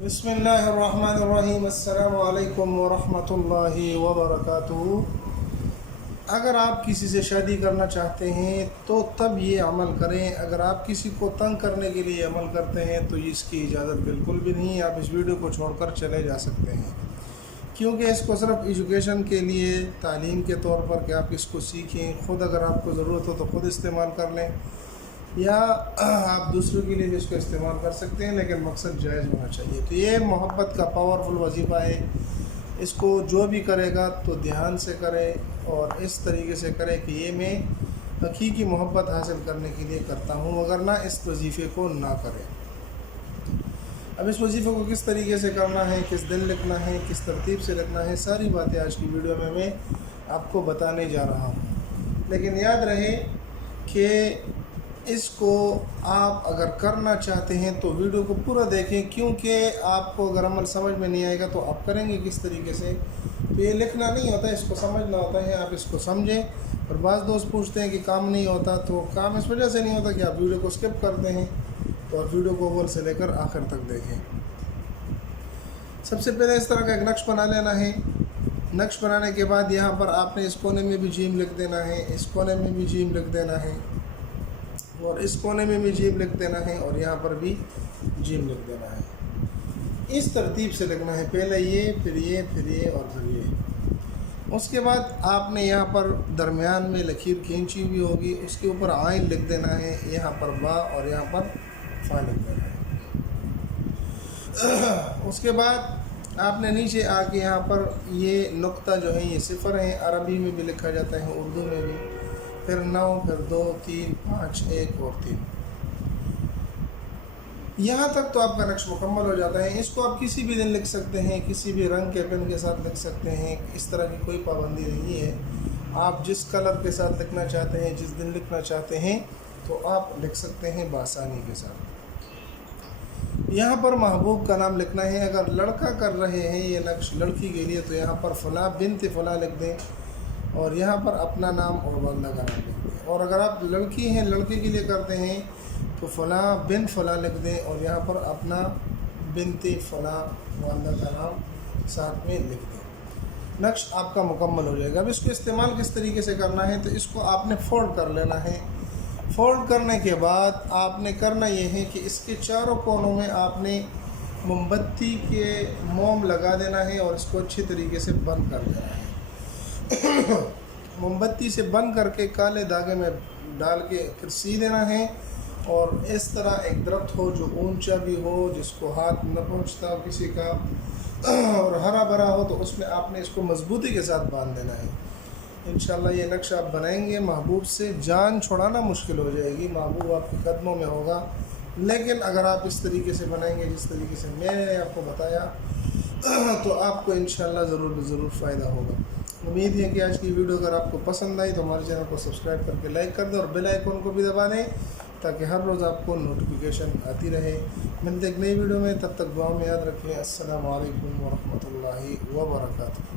बिस्मिल्लाहिर्रहमानिर्रहीम। अस्सलामु अलैकुम वरहमतुल्लाहि वबरकातुहू। अगर आप किसी से शादी करना चाहते हैं तो तब ये अमल करें। अगर आप किसी को तंग करने के लिए अमल करते हैं तो इसकी इजाज़त बिल्कुल भी नहीं। आप इस वीडियो को छोड़कर चले जा सकते हैं, क्योंकि इसको सिर्फ एजुकेशन के लिए, तालीम के तौर पर कि आप इसको सीखें। ख़ुद अगर आपको ज़रूरत हो तो ख़ुद इस्तेमाल कर लें, या आप दूसरों के लिए भी इसको इस्तेमाल कर सकते हैं, लेकिन मकसद जायज़ होना चाहिए। तो ये मोहब्बत का पावरफुल वजीफ़ा है। इसको जो भी करेगा तो ध्यान से करे और इस तरीके से करे कि ये मैं हकीकी मोहब्बत हासिल करने के लिए करता हूँ, मगर ना इस वजीफ़े को ना करें। अब इस वजीफ़े को किस तरीके से करना है, किस दिन लिखना है, किस तरतीब से लिखना है, सारी बातें आज की वीडियो में मैं आपको बताने जा रहा हूँ। लेकिन याद रहे कि इसको आप अगर करना चाहते हैं तो वीडियो को पूरा देखें, क्योंकि आपको अगर अमल समझ में नहीं आएगा तो आप करेंगे किस तरीके से। तो ये लिखना नहीं होता है, इसको समझना होता है। आप इसको समझें। और बाज़ दोस्त पूछते हैं कि काम नहीं होता, तो काम इस वजह से नहीं होता कि आप वीडियो को स्किप करते हैं। तो आप वीडियो को अव्वल से लेकर आखिर तक देखें। सबसे पहले इस तरह का एक नक्श बना लेना है। नक्श बनाने के बाद यहाँ पर आपने इस कोने में भी जीम लिख देना है, इस कोने में भी जीम लिख देना है, और इस कोने में भी जीम लिख देना है, और यहाँ पर भी जीम लिख देना है। इस तरतीब से लिखना है, पहले ये, फिर ये, फिर ये और फिर ये। उसके बाद आपने यहाँ पर दरमियान में लकीर खींची हुई होगी, उसके ऊपर आइन लिख देना है, यहाँ पर बा और यहाँ पर फा लिख देना है। उसके बाद आपने नीचे आके यहाँ पर ये नुक्ता जो है ये सिफर है, अरबी में भी लिखा जाता है, उर्दू में भी। फिर 9, फिर 2, 3, 5, 1 और 3। यहाँ तक तो आपका नक्श मुकम्मल हो जाता है। इसको आप किसी भी दिन लिख सकते हैं, किसी भी रंग के पेन के साथ लिख सकते हैं। इस तरह की कोई पाबंदी नहीं है। आप जिस कलर के साथ लिखना चाहते हैं, जिस दिन लिखना चाहते हैं, तो आप लिख सकते हैं बासानी के साथ। यहाँ पर महबूब का नाम लिखना है। अगर लड़का कर रहे हैं ये नक्श लड़की के लिए, तो यहाँ पर फ़ला बिन्त फ़ला लिख दें, और यहाँ पर अपना नाम और वालदा का नाम लिख दें। और अगर आप लड़की हैं, लड़के के लिए करते हैं, तो फ़ला बिन फ़ला लिख दें, और यहाँ पर अपना बिनते फ़ला वालदा का नाम साथ में लिख दें। नक्श आपका मुकम्मल हो जाएगा। अब इसको इस्तेमाल किस तरीके से करना है, तो इसको आपने फ़ोल्ड कर लेना है। फ़ोल्ड करने के बाद आपने करना ये है कि इसके चारों कोनों में आपने मोमबत्ती के मोम लगा देना है, और इसको अच्छी तरीके से बंद कर देना है। मोमबत्ती से बंद करके काले धागे में डाल के फिर सी देना है। और इस तरह एक दरख्त हो जो ऊंचा भी हो, जिसको हाथ न पहुंचता हो किसी का, और हरा भरा हो, तो उसमें आपने इसको मजबूती के साथ बांध देना है। इंशाल्लाह ये नक्शा आप बनाएंगे, महबूब से जान छुड़ाना मुश्किल हो जाएगी। महबूब आपके कदमों में होगा। लेकिन अगर आप इस तरीके से बनाएंगे जिस तरीके से मैंने आपको बताया, तो आपको इंशाल्लाह ज़रूर फ़ायदा होगा। उम्मीद है कि आज की वीडियो अगर आपको पसंद आई तो हमारे चैनल को सब्सक्राइब करके लाइक कर दें, और बेल आइकन को भी दबा दें, ताकि हर रोज़ आपको नोटिफिकेशन आती रहे। मिलते एक नई वीडियो में, तब तक दुआ में याद रखें। अस्सलामु अलैकुम वरहमतुल्लाहि वबरकातुहू।